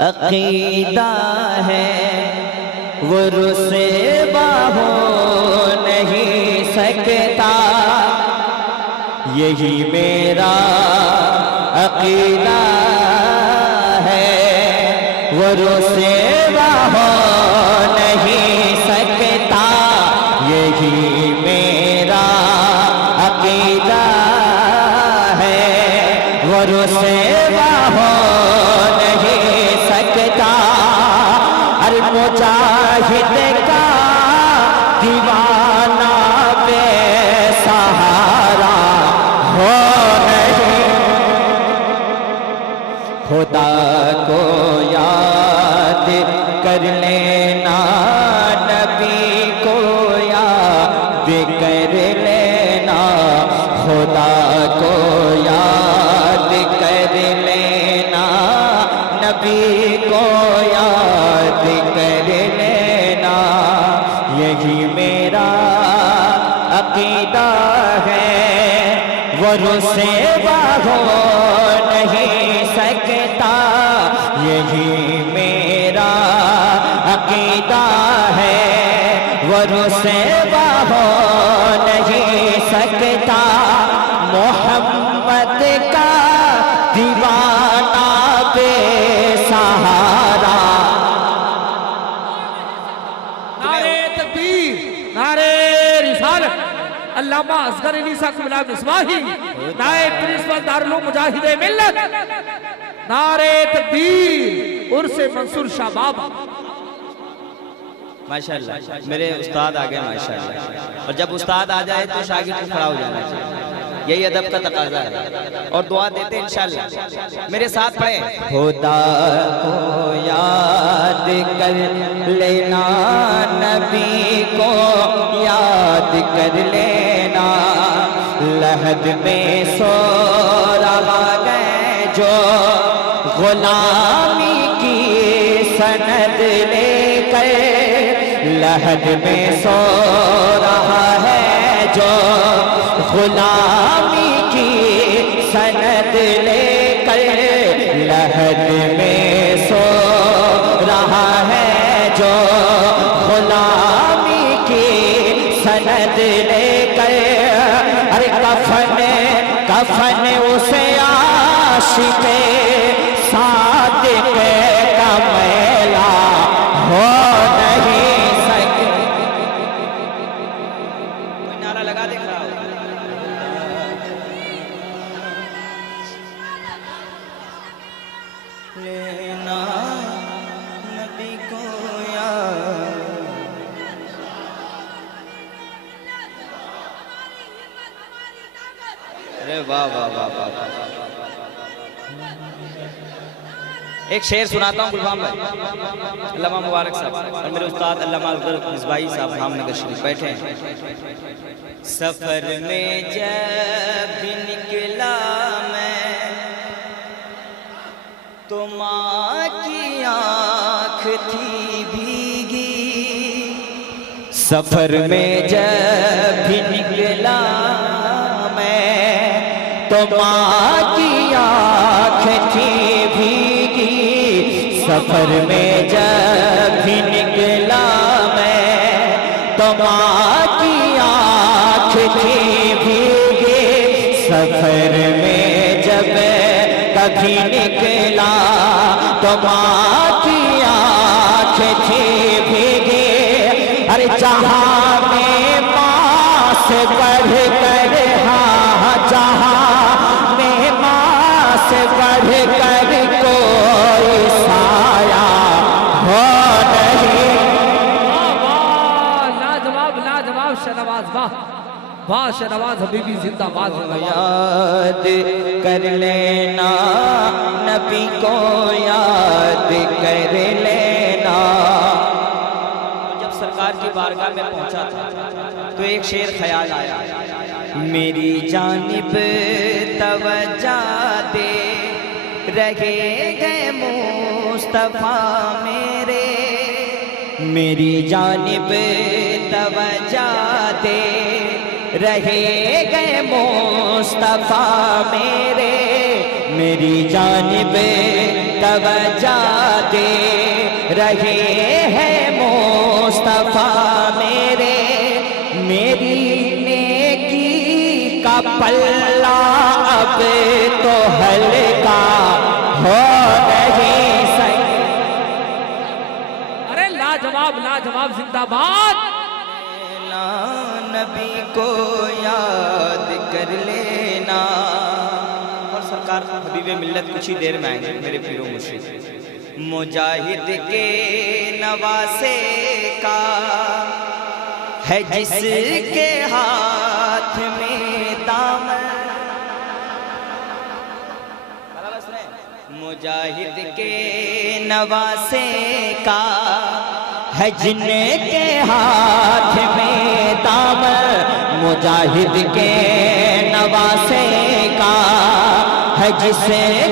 عقیدہ ہے، وہ رسوا ہو نہیں سکتا، یہی میرا عقیدہ ہے، وہ رسوا ہو نہیں سکتا، یہی میرا عقیدہ ہے، وہ رسوا ہو نہیں سکتا، ہر مجاہد کا دیوانہ بے سہارا ہو نہیں، خدا کو یاد کر لینا، نبی کو یاد کر لینا، خدا کو یاد کر لینا، نبی کو یاد کر لینا، یہی میرا عقیدہ ہے، وہ رسوا ہو نہیں سکتا، یہی میرا عقیدہ ہے، وہ رسوا ہو نہیں سکتا، محمد کا دیوانہ بے سہارا۔ نعرہ تکبیر، نعرہ رسالت، علامہ اصغر علی صاحب بلال مصباحی، نائب پرنسپل دارالعلوم مجاہد ملت، نعرہ تکبیر، عرس منصور شاہ بابا۔ ماشاءاللہ میرے استاد آگئے ماشاءاللہ، اور جب استاد آ جائے تو شاگرد کو کھڑا ہو جانا چاہیے، یہی ادب کا تقاضا ہے، اور دعا دیتے انشاءاللہ۔ میرے ساتھ پڑھیں، خدا کو یاد کر لینا، نبی کو یاد کر لینا، لحد میں سو رہا ہے جو غلامی کی سند لے کر، لحد میں سو رہا ہے جو غلامی کی سند لے کر، لحد میں سو رہا ہے جو غلامی کی سند لے کر، ارے کفن اسے عاشق صادق کا میلا ہو نہیں سکتا۔ کوئی نعرہ لگا دے کھڑا ہو۔ لینا نبی کو یاد، ارے واہ واہ واہ واہ۔ ایک شعر سناتا ہوں گلفام بھائی، علامہ مبارک صاحب اور میرے استاد علامہ اصغر مصباحی صاحب دھام نگر شریف بیٹھے ہیں۔ سفر میں جب بھی نکلا میں تو ماں کی آنکھ تھی بھیگی، سفر میں جب بھی نکلا میں تو ماں کی آنکھ تھی بھیگی، سفر میں جب بھی نکلا میں تو ماں کی آنکھ تھی بھیگی، سفر میں جب کبھی نکلا تو ماں کی آنکھ تھی بھیگی، ارے جہاں میں ماں سے بڑھ کر، ہاں جہاں میں ماں سے بڑھ کر کوئی سایہ ہو نہیں۔ لاجواب لاجواب شہنواز، واہ واہ شہنواز حبیبی زندہ باد۔ یاد کر لینا، نبی کو یاد کر لینا۔ جب سرکار کی بارگاہ میں پہنچا تھا تو ایک شعر خیال آیا، میری جانب توجہ دے رہے گئے مصطفیٰ میرے، میری جانب توجہ دے رہے گئے مصطفیٰ میرے، میری جانب توجہ دے رہے ہیں مصطفیٰ میرے، میری نیکی کا پلہ اب تو ہلکا ہو نہیں سکتا۔ ارے لاجواب لاجواب زندہ باد۔ نبی کو یاد کر لینا۔ اور سرکار حبیب ملت کچھ ہی دیر میں آئیں گے میرے پیر و مرشد۔ مجاہد کے نواسے کا ہے جس کے ہاتھ میں دامن، مجاہد کے نواسے کا ہے جن کے ہاتھ میں دامن، مجاہد کے نواسے کا ہے جس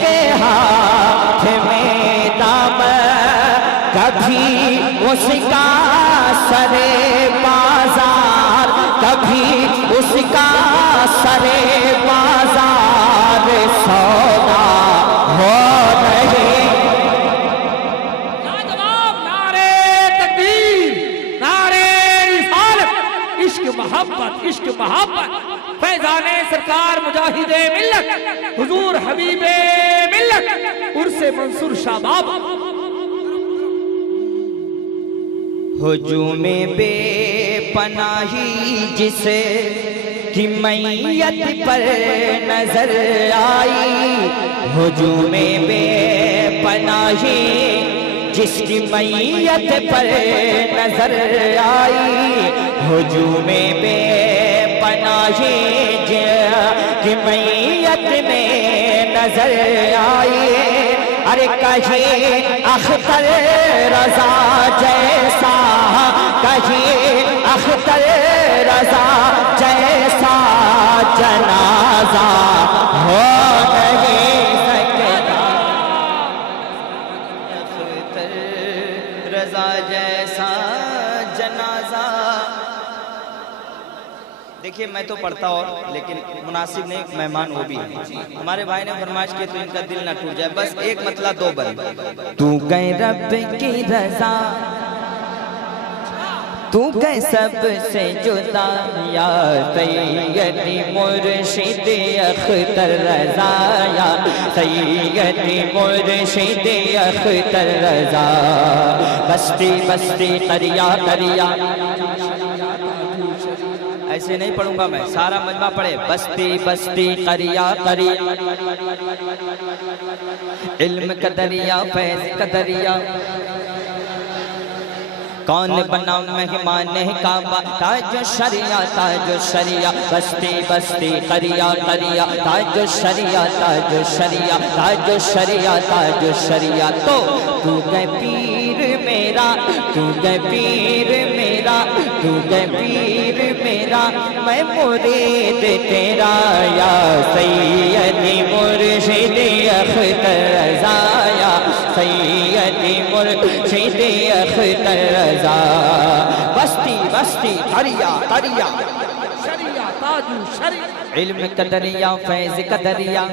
کے ہاتھ میں دامن، کبھی اس کا سرے بازار، کبھی اس کا سرے بازار سودا ہو رہے۔ لاجواب نعرے تکبیر، نعرے رسالت، عشق محبت، عشق محبت، فیضان سرکار مجاہد ملت حضور حبیب ملت عرس منصور شاہ بابا۔ ہجوم بے پناہی جسے کی میت پر نظر آئی، ہجوم بے پناہی جس کی میت پر نظر آئی، ہجوم بے پناہی جس کی میت میں نظر آئی، ارے کہیں اختر رضا جیسا، کہیں اختر رضا جیسا جنازہ ہو نہیں سکتا، اختر رضا جیسا جنازہ۔ دیکھیے میں تو پڑھتا اور لیکن مناسب نہیں، مہمان وہ بھی ہیں۔ ہمارے بھائی نے فرمائش کی تو ان کا دل نہ ٹوٹ جائے، بس ایک مطلع دو بند۔ تو گئے رب کی رضا، تو گئے سب سے جدا، یا سیدی مرشد اختر رضا، یا سیدی مرشد اختر رضا، بستی بستی قریہ قریہ، ایسے نہیں پڑھوں گا میں، سارا مجمع پڑھے، بستی بستی قریہ قریہ، علم کا دریا فیض کا دریا، کون بنا مہمان کعبہ، تاج الشریعہ تاج الشریعہ، بستی بستی قریہ قریہ، تاج الشریعہ تاج الشریعہ، تاج الشریعہ تاج الشریعہ۔ تو گئے پیر میرا، تو گئے پیر میرا، تو گئے پیر میرا، میں مرید تیرا، یا سیدی مرشد اختر رضا، یا سیدی مرشد اختر رضا، بستی بستی قریہ قریہ، شریعہ تاج شریعہ، علم کا دریا فیض کا دریا،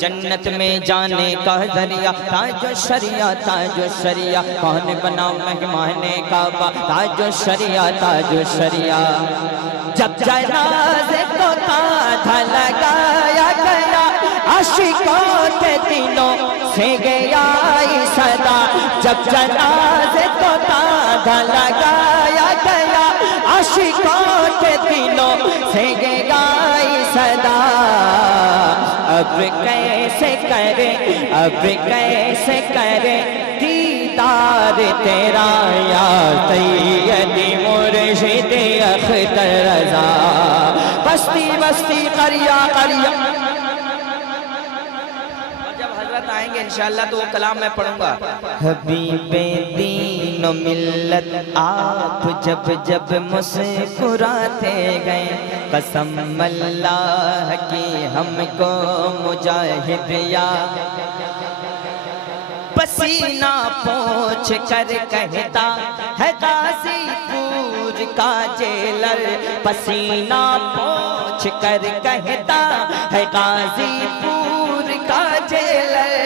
جنت میں جانے کا ذریعہ، تاج الشریعہ تاج الشریعہ، کون بنا مہمان کعبہ، تاج الشریعہ تاج الشریعہ۔ جب جنازے کو تاج لگایا گیا، عاشقوں کے دلوں سے گیا صدا، جب جنازے کو تاج لگایا گیا، عاشقوں کے دلوں سے گیا صدا، اب کیسے کرے، اب کیسے کرے دیدار تیرا، یا سیدی مرشد اختر رضا، بستی بستی قریہ قریہ۔ آئیں گے انشاءاللہ تو وہ کلام میں پڑھوں گا۔ حبیب دین و ملت آپ جب جب مسکراتے گئے، قسم اللہ کی ہم کو مجاہد یا پسینہ پوچھ کر کہتا ہے غازی پور کا جیلر، پسینہ پوچھ کر کہتا ہے غازی پور کا جیلر،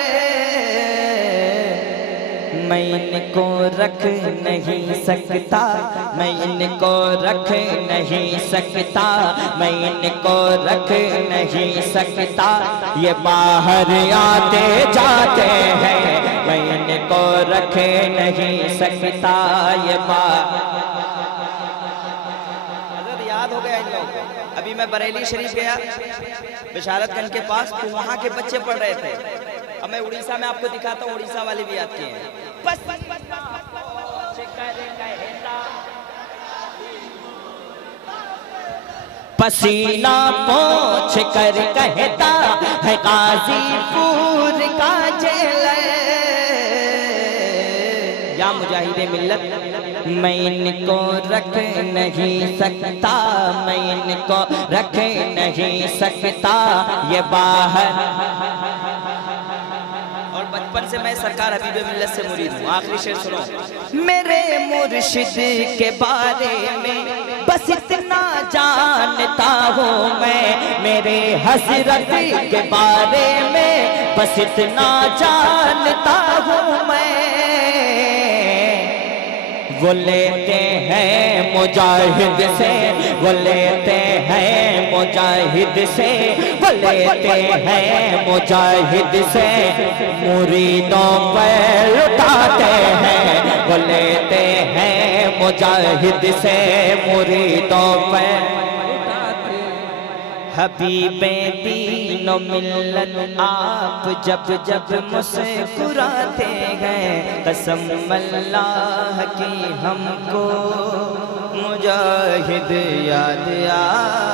میں ان کو رکھ نہیں سکتا، میں ان کو رکھ نہیں سکتا، میں ان کو رکھ نہیں سکتا، یہ باہر آتے جاتے ہیں، میں ان کو رکھ نہیں سکتا، یہ باہر یاد ہو گیا ان لوگوں کو۔ ابھی میں بریلی شریف گیا بشارت گنج کے پاس، تو وہاں کے بچے پڑھ رہے تھے۔ اب میں اڑیسہ میں آپ کو دکھاتا ہوں، اڑیسہ والے بھی یاد کیے ہیں۔ پسینہ پوچھ کر کہتا ہے غازی پور کا جیلر، یا مجاہد ملت میں ان کو رکھ نہیں سکتا، میں ان کو رکھ نہیں سکتا، یہ باہر۔ اور بچپن سے میں سرکار حبیب ملت سے مرید ہوں۔ آخری شعر سنو۔ میرے مرشد کے بارے میں بس اتنا جانتا ہوں میں، میرے حضرت کے بارے میں بس اتنا جانتا ہوں میں، وہ لیتے ہیں مجاہد سے، وہ لیتے ہیں مجاہد سے، وہ لیتے ہیں مجاہد سے، مریدوں پہ لٹاتے ہیں، وہ لیتے ہیں مجاہد سے، مریدوں پہ حبیب دین و ملت آپ جب جب مسکراتے ہیں، قسم اللہ کی ہم کو مجاہد یاد آ